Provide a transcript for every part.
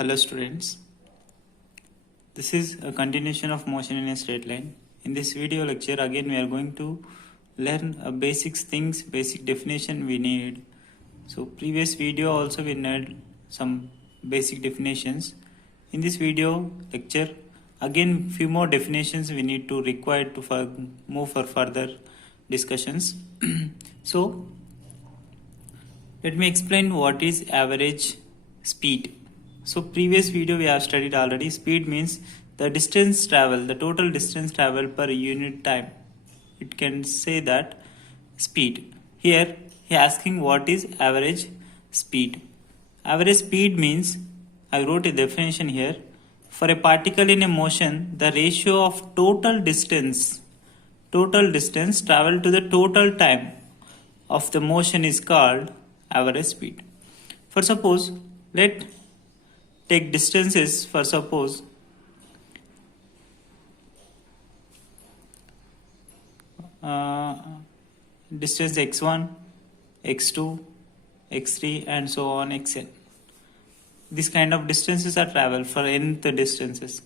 Hello students, this is a continuation of motion in a straight line. In this video lecture again we are going to learn basic things, basic definition we need. So previous video also we need some basic definitions. In this video lecture again few more definitions we need to require to move for further discussions. So let me explain what is average speed. So previous video we have studied already. Speed means the distance traveled, the total distance traveled per unit time. It can say that speed. Here he asking what is average speed. Average speed means, I wrote a definition here. For a particle in a motion, the ratio of total distance traveled to the total time of the motion is called average speed. For suppose, let take distances for suppose distance x1, x2, x3 and so on xn. This kind of distances are traveled for nth distances,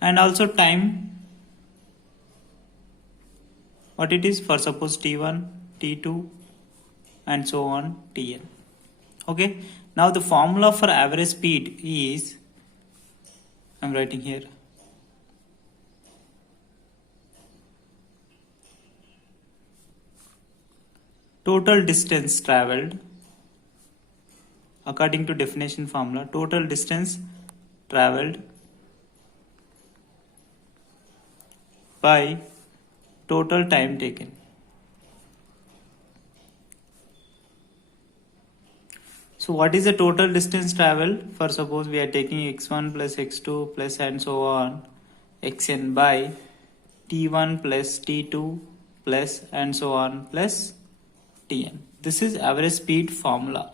and also time, what it is for suppose t1, t2 and so on tn. Okay, now the formula for average speed is, I'm writing here, total distance traveled according to definition formula, total distance traveled by total time taken. So what is the total distance traveled? For suppose we are taking x1 plus x2 plus and so on xn by t1 plus t2 plus and so on plus tn. This is average speed formula.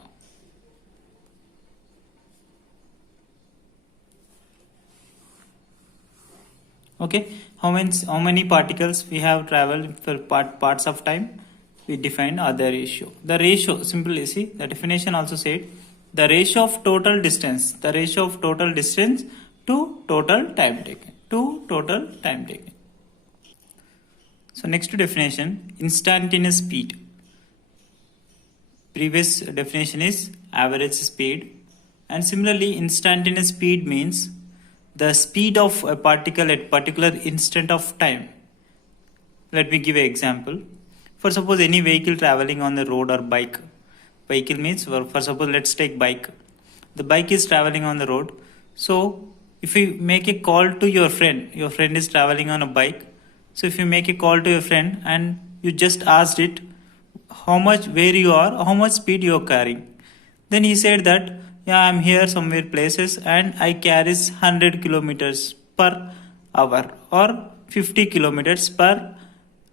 Okay, how many particles we have traveled for parts of time? We defined other ratio. The ratio, simply see the definition also said the ratio of total distance, to total time taken, So next definition, instantaneous speed. Previous definition is average speed, and similarly instantaneous speed means the speed of a particle at particular instant of time. Let me give an example. For suppose any vehicle traveling on the road or bike. Vehicle means, for suppose let's take bike. The bike is traveling on the road. So if you make a call to your friend is traveling on a bike. So if you make a call to your friend and you just asked it where you are, how much speed you are carrying. Then he said that, yeah, I'm here somewhere places and I carry 100 kilometers per hour or 50 kilometers per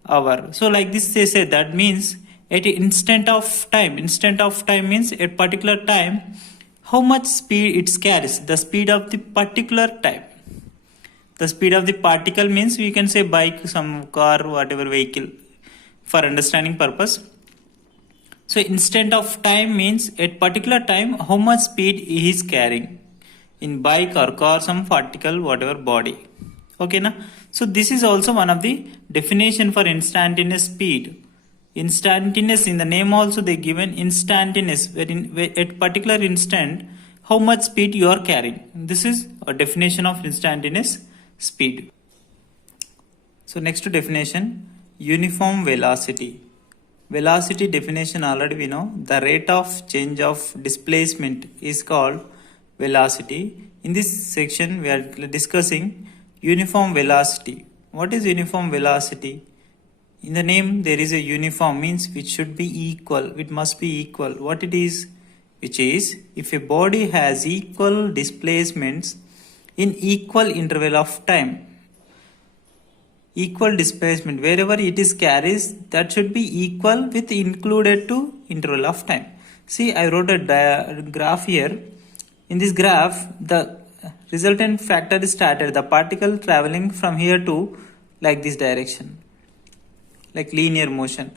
hour. So like this they say, that means at instant of time means at particular time how much speed it carries, the speed of the particular time. The speed of the particle means we can say bike, some car, whatever vehicle, for understanding purpose. So instant of time means at particular time how much speed he is carrying in bike or car, some particle, whatever body. Okay, na? So this is also one of the definition for instantaneous speed. Instantaneous, in the name also they given instantaneous, where at particular instant how much speed you are carrying. This is a definition of instantaneous speed. So next definition, uniform velocity. Velocity definition already we know. The rate of change of displacement is called velocity. In this section we are discussing uniform velocity. What is uniform velocity? In the name there is a uniform, means which should be equal, it must be equal. What it is? Which is, if a body has equal displacements in equal interval of time, equal displacement wherever it is carries, that should be equal with included to interval of time. See, I wrote a graph here. In this graph the resultant factor is started, the particle traveling from here to like this direction, like linear motion.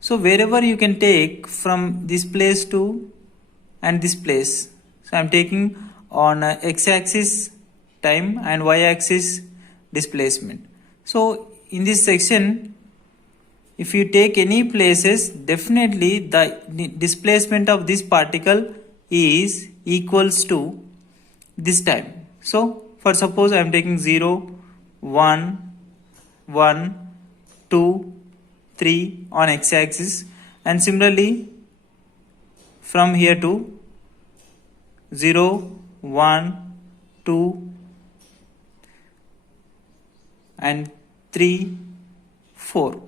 So wherever you can take from this place to and this place, so I'm taking on x-axis time and y-axis displacement. So in this section, if you take any places, definitely the displacement of this particle is equals to this time. So for suppose I am taking 0, 1, 1, 2, 3 on x-axis, and similarly from here to 0, 1, 2 and 3, 4.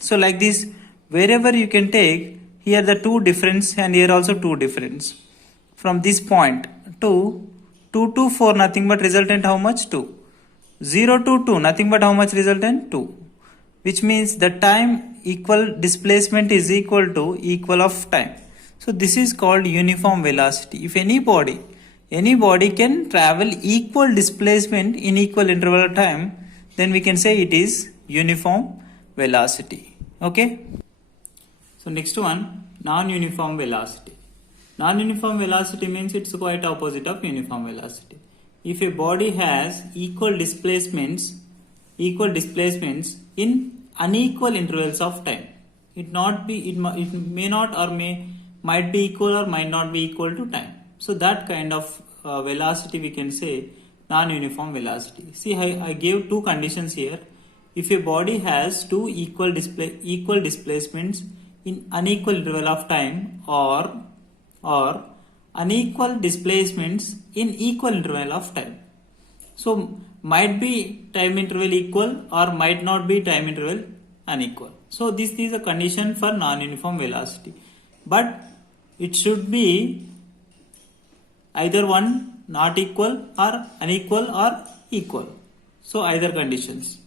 So like this, wherever you can take, here the 2 difference and here also 2 difference. From this point to 2 to 4, nothing but resultant how much? 2. 0 to 2, nothing but how much resultant? 2. Which means the time equal displacement is equal to equal of time. So this is called uniform velocity. If any body can travel equal displacement in equal interval of time, then we can say it is uniform velocity. Okay. So next one, non-uniform velocity. Non-uniform velocity means it's quite opposite of uniform velocity. If a body has equal displacements in unequal intervals of time, it may not or might be equal or might not be equal to time. So that kind of velocity we can say non-uniform velocity. See, I gave two conditions here. If a body has two equal displacements in unequal interval of time or unequal displacements in equal interval of time. So might be time interval equal or might not be time interval unequal. So this is a condition for non-uniform velocity. But it should be either one not equal or unequal or equal. So either conditions.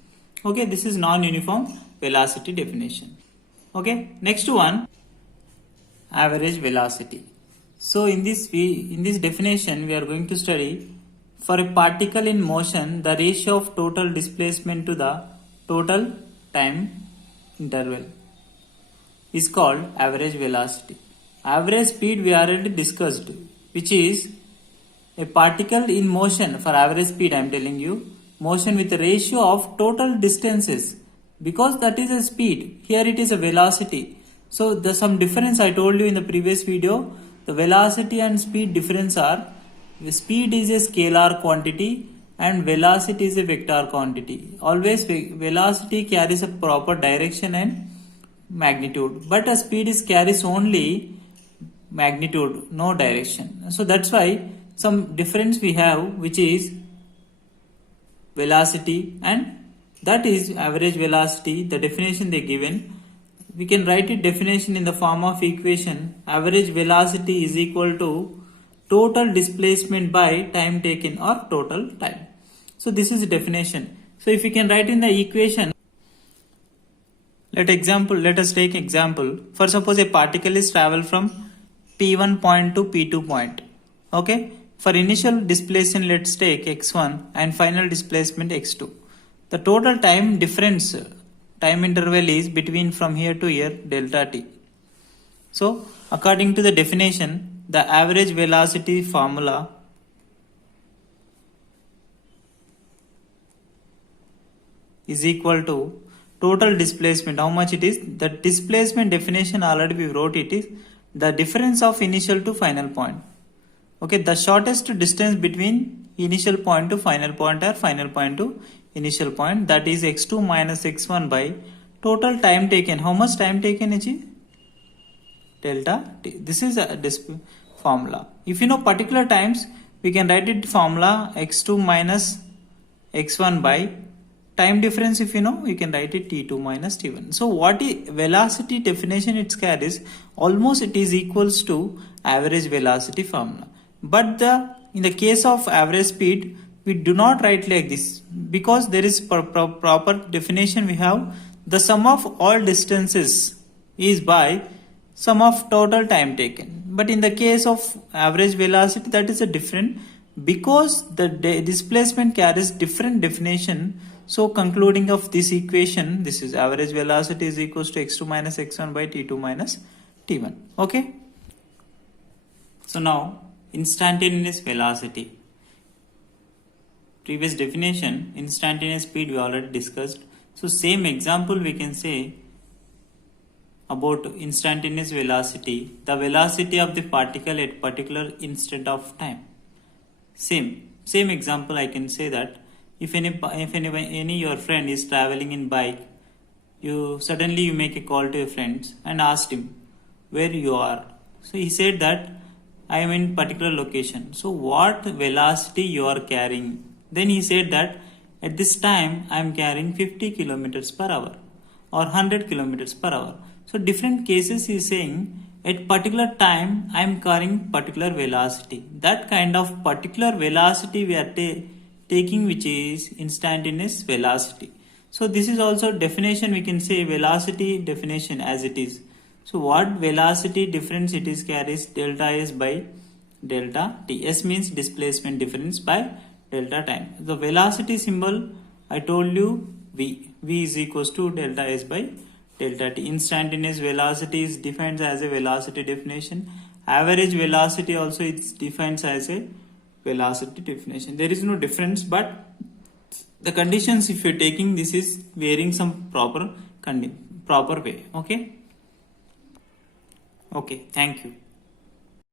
Okay, this is non-uniform velocity definition. Okay, next one, average velocity. So in this definition we are going to study, for a particle in motion, the ratio of total displacement to the total time interval is called average velocity. Average speed we already discussed, which is a particle in motion. For average speed I am telling you, motion with a ratio of total distances, because that is a speed, here it is a velocity. So there's some difference I told you in the previous video. The velocity and speed difference are, the speed is a scalar quantity and velocity is a vector quantity. Always velocity carries a proper direction and magnitude, but a speed carries only magnitude, no direction. So that's why some difference we have, which is velocity, and that is average velocity. The definition they given, we can write it definition in the form of equation. Average velocity is equal to total displacement by time taken or total time. So this is definition. So if we can write in the equation, let us take example. For suppose a particle is travel from P1 point to P2 point. Okay. For initial displacement, let's take x1 and final displacement x2. The total time difference, time interval is between from here to here delta t. So according to the definition, the average velocity formula is equal to total displacement. How much it is? The displacement definition already we wrote, it is the difference of initial to final point. Okay, the shortest distance between initial point to final point or final point to initial point, that is x2 minus x1 by total time taken. How much time taken is it? Delta t. This is a formula. If you know particular times, we can write it formula x2 minus x1 by time difference. If you know, you can write it t2 minus t1. So what is velocity definition it carries, almost it is equals to average velocity formula. But in the case of average speed, we do not write like this, because there is proper definition we have. The sum of all distances is by sum of total time taken. But in the case of average velocity, that is a different, because the displacement carries different definition. So concluding of this equation, this is average velocity is equals to x2 minus x1 by t2 minus t1. Okay. So now instantaneous velocity. previous definition, instantaneous speed we already discussed. So same example we can say about instantaneous velocity, the velocity of the particle at particular instant of time. Same example I can say that if any your friend is traveling in bike, you suddenly you make a call to your friends and asked him where you are. So he said that I am in particular location. So what velocity you are carrying? Then he said that at this time I am carrying 50 kilometers per hour or 100 kilometers per hour. So different cases he is saying at particular time I am carrying particular velocity. That kind of particular velocity we are taking, which is instantaneous velocity. So this is also definition, we can say velocity definition as it is. So what velocity difference it is carries delta S by delta T. S means displacement difference by delta time. The velocity symbol I told you V. V is equals to delta S by delta T. Instantaneous velocity is defined as a velocity definition. Average velocity also it's defined as a velocity definition. There is no difference, but the conditions if you're taking this is varying some proper way. Okay, thank you.